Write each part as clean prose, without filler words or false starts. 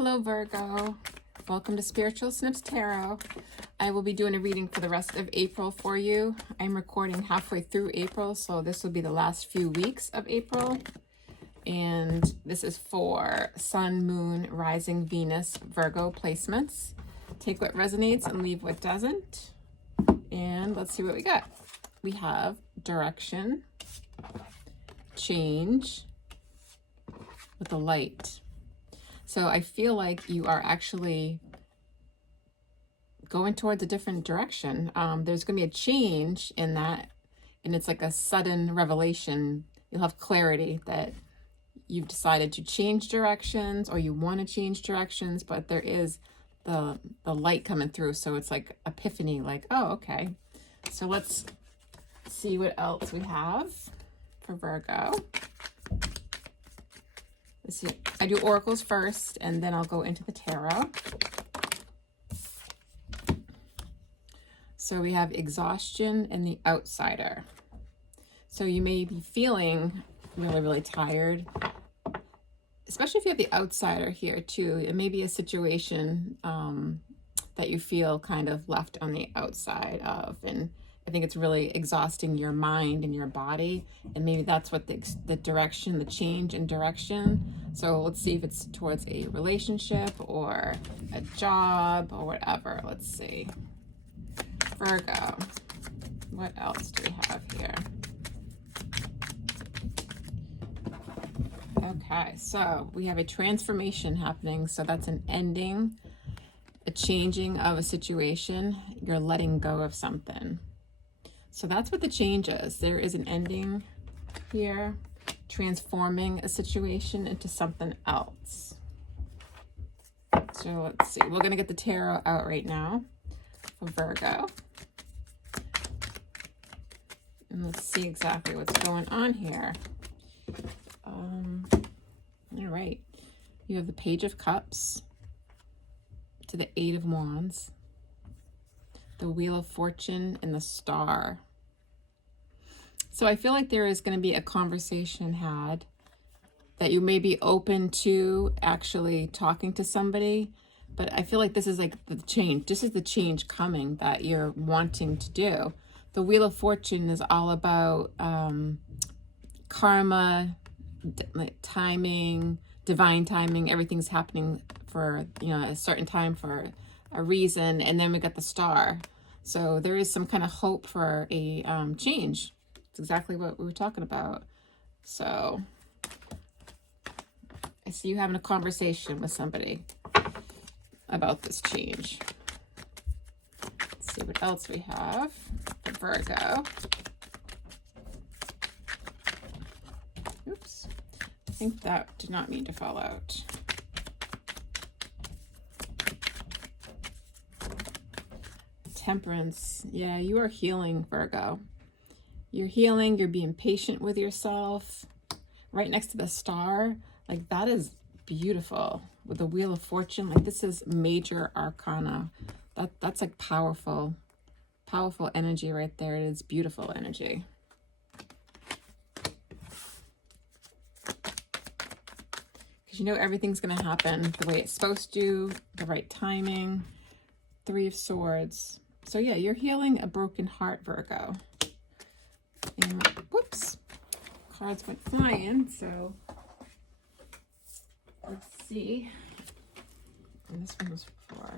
Hello Virgo, welcome to Spiritual Snips Tarot. I will be doing a reading for the rest of April for you. I'm recording halfway through April, so this will be the last few weeks of April. And this is for Sun, Moon, Rising, Venus, Virgo placements. Take what resonates and leave what doesn't. And let's see what we got. We have direction, change with the light. So I feel like you are actually going towards a different direction. There's going to be a change in that, and it's like a sudden revelation. You'll have clarity that you've decided to change directions, or you want to change directions, but there is the light coming through. So it's like epiphany, like, oh, okay. So let's see what else we have for Virgo. Let's see. I do oracles first, and then I'll go into the tarot. So we have exhaustion and the outsider. So you may be feeling really, really tired, especially if you have the outsider here too. It may be a situation that you feel kind of left on the outside of, and I think it's really exhausting your mind and your body, and maybe that's what the direction, the change in direction. So let's see if it's towards a relationship or a job or whatever. Let's see. Virgo, what else do we have here? Okay, so we have a transformation happening. So that's an ending, a changing of a situation. You're letting go of something. So that's what the change is. There is an ending here, transforming a situation into something else. So let's see. We're going to get the tarot out right now for Virgo. And let's see exactly what's going on here. All right. You have the Page of Cups to the Eight of Wands, the Wheel of Fortune, and the Star. So I feel like there is going to be a conversation had that you may be open to actually talking to somebody, but I feel like this is like the change. This is the change coming that you're wanting to do. The Wheel of Fortune is all about karma, timing, divine timing. Everything's happening for, a certain time for a reason. And then we got the Star. So there is some kind of hope for a change. It's exactly what we were talking about. So I see you having a conversation with somebody about this change. Let's see what else we have for Virgo. Oops. I think that did not mean to fall out. Temperance. Yeah, you are healing, Virgo. You're healing. You're being patient with yourself. Right next to the Star. Like, that is beautiful. With the Wheel of Fortune. Like, this is major arcana. That's like powerful energy right there. It is beautiful energy. Because everything's going to happen the way it's supposed to, the right timing. Three of Swords. So yeah, you're healing a broken heart, Virgo. And whoops, cards went flying. So let's see. And this one was before.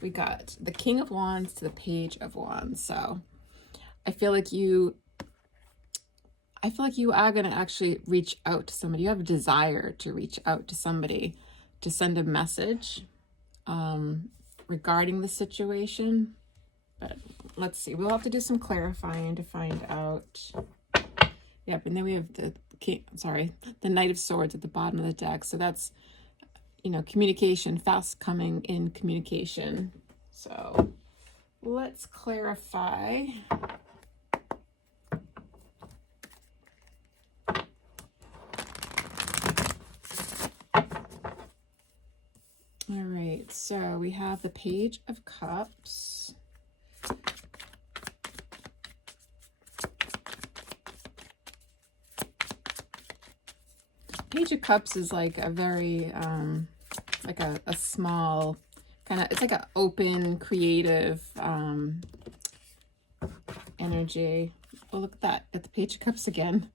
We got the King of Wands to the Page of Wands. So I feel like you are going to actually reach out to somebody. You have a desire to reach out to somebody, to send a message regarding the situation. But let's see. We'll have to do some clarifying to find out. Yep, and then we have the Knight of Swords at the bottom of the deck. So that's, communication, fast coming in communication. So let's clarify. All right, so we have the Page of Cups. Page of Cups is like a very like a small kind of, it's like an open, creative energy. Oh, look at that. At the Page of Cups again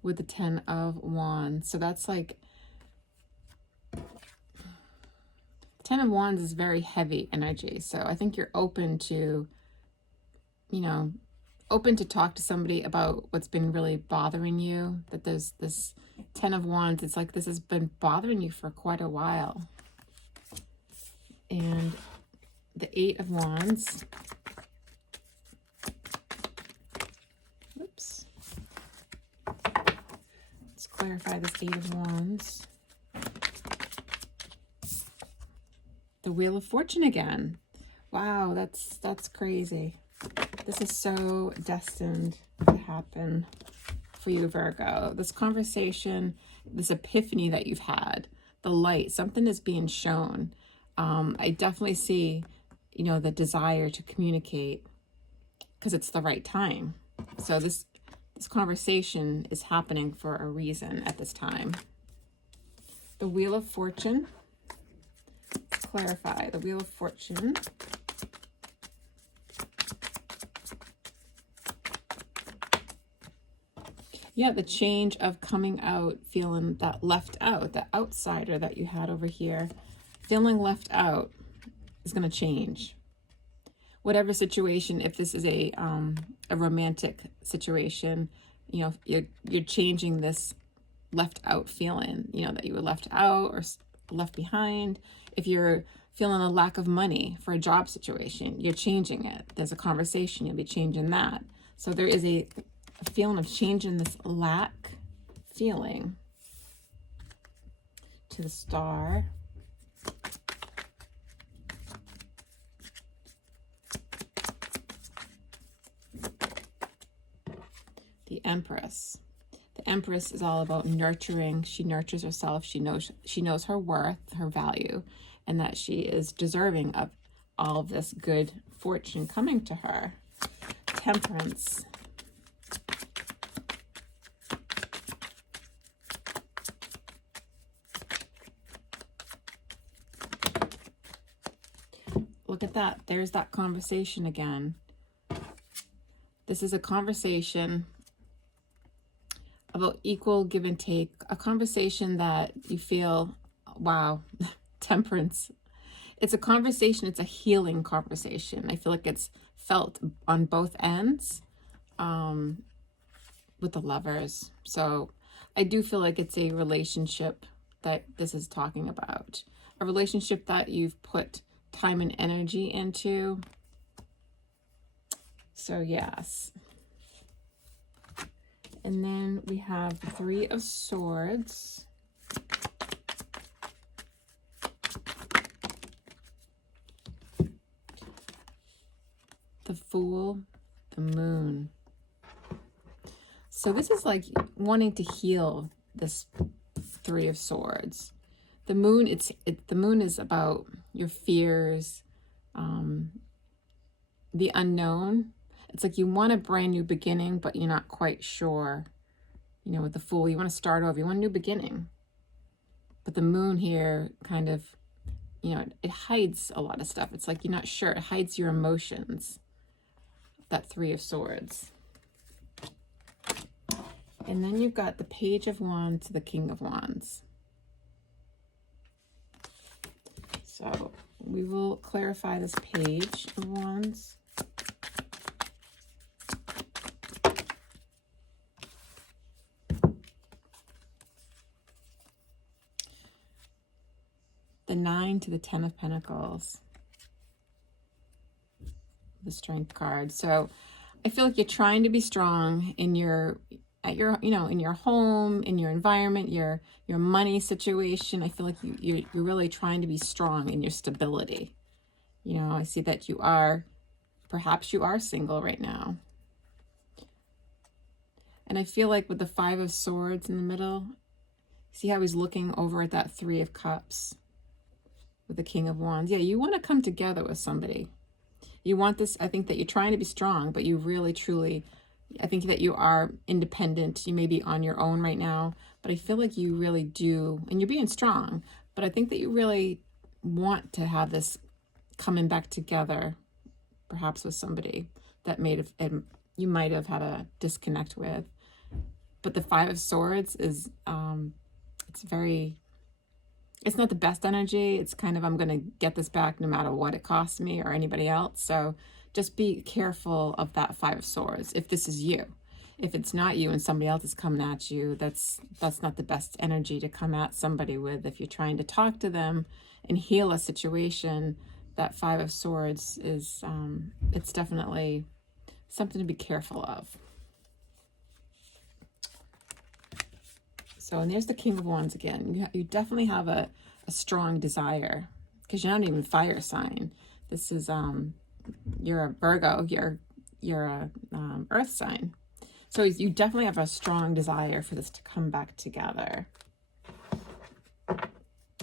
with the 10 of Wands. So that's like, 10 of Wands is very heavy energy. So I think you're open to, you know, open to talk to somebody about what's been really bothering you. That there's this 10 of Wands, it's like this has been bothering you for quite a while. And the 8 of Wands. Oops. Let's clarify this 8 of Wands. The Wheel of Fortune again. Wow, that's crazy. This is so destined to happen for you, Virgo. This conversation, this epiphany that you've had, the light, something is being shown. I definitely see, you know, the desire to communicate because it's the right time. So this conversation is happening for a reason at this time. The Wheel of Fortune. Let's clarify the Wheel of Fortune. Yeah, the change of coming out, feeling that left out, the outsider that you had over here, feeling left out is going to change. Whatever situation, if this is a romantic situation, you know, you're changing this left out feeling, you know, that you were left out or left behind. If you're feeling a lack of money for a job situation, you're changing it. There's a conversation, you'll be changing that. So there is a feeling of changing this lack feeling to the Star. The Empress. The Empress is all about nurturing. She nurtures herself. She knows her worth, her value, and that she is deserving of all of this good fortune coming to her. Temperance. Look at that. There's that conversation again. This is a conversation about equal give and take, a conversation that you feel, wow, temperance. It's a conversation, it's a healing conversation. I feel like it's felt on both ends with the Lovers. So I do feel like it's a relationship that this is talking about. A relationship that you've put time and energy into. So yes. And then we have the 3 of Swords. The Fool, the Moon. So this is like wanting to heal this 3 of Swords. The Moon, the Moon is about your fears, the unknown. It's like you want a brand new beginning, but you're not quite sure. You know, with the Fool, you want to start over. You want a new beginning. But the Moon here kind of, you know, it hides a lot of stuff. It's like you're not sure. It hides your emotions. That 3 of Swords. And then you've got the Page of Wands to the King of Wands. So we will clarify this Page of Wands. The 9 to the 10 of Pentacles. The Strength card. So I feel like you're trying to be strong in your in your home, in your environment, your money situation. I feel like you're really trying to be strong in your stability. You know, I see that perhaps you are single right now. And I feel like with the 5 of Swords in the middle, see how he's looking over at that 3 of Cups with the King of Wands. Yeah, you want to come together with somebody. You want this, I think that you're trying to be strong, but you really, truly, I think that you are independent. You may be on your own right now, but I feel like you really do, and you're being strong, but I think that you really want to have this coming back together, perhaps with somebody that you might have had a disconnect with. But the Five of Swords is, it's not the best energy. It's kind of, I'm going to get this back no matter what it costs me or anybody else. So just be careful of that Five of Swords if this is you. If it's not you and somebody else is coming at you, that's not the best energy to come at somebody with. If you're trying to talk to them and heal a situation, that Five of Swords is, it's definitely something to be careful of. So, and there's the King of Wands again. You definitely have a strong desire, because you're not even fire sign. This is, you're a Virgo, you're a earth sign. So you definitely have a strong desire for this to come back together.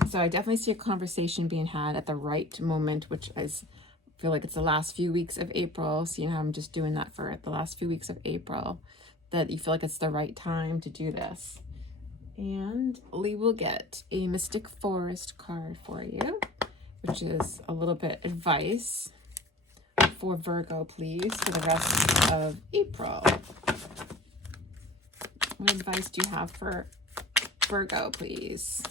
So I definitely see a conversation being had at the right moment, which is, I feel like it's the last few weeks of April. So, you know, I'm just doing that for the last few weeks of April, that you feel like it's the right time to do this. And we will get a Mystic Forest card for you, which is a little bit advice for Virgo, please, for the rest of April. What advice do you have for Virgo, please?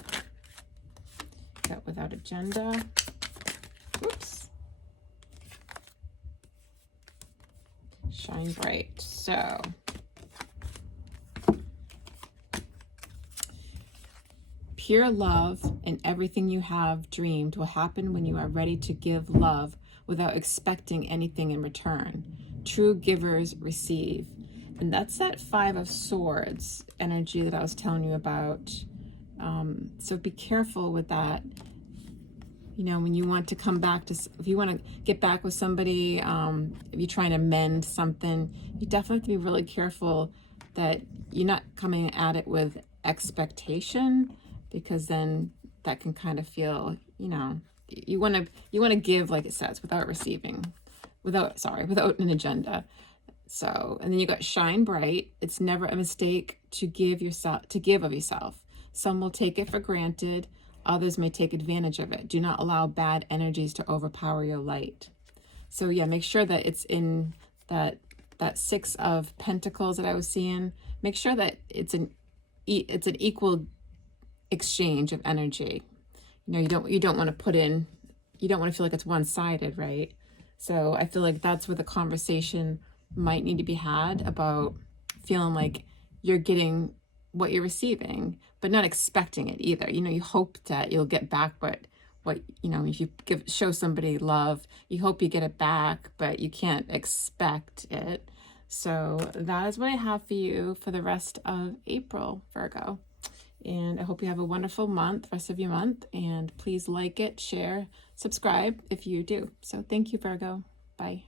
Got without agenda. Oops. Shine bright. So, pure love and everything you have dreamed will happen when you are ready to give love without expecting anything in return. True givers receive. And that's that Five of Swords energy that I was telling you about. So be careful with that. You know, when you want to come back to, if you want to get back with somebody, if you're trying to mend something, you definitely have to be really careful that you're not coming at it with expectation, because then that can kind of feel, you know, you want to give, like it says, without receiving, without an agenda. So, and then you got shine bright. It's never a mistake to give of yourself. Some will take it for granted. Others may take advantage of it. Do not allow bad energies to overpower your light. So yeah, make sure that it's in that Six of Pentacles that I was seeing. Make sure that it's an equal exchange of energy. You know, you don't want to put in, you don't want to feel like it's one-sided, right? So I feel like that's where the conversation might need to be had, about feeling like you're getting what you're receiving, but not expecting it either. You know, you hope that you'll get back what you know, if you show somebody love, you hope you get it back, but you can't expect it. So that is what I have for you for the rest of April, Virgo. And I hope you have a wonderful month, rest of your month. And please like it, share, subscribe if you do. So thank you, Virgo. Bye.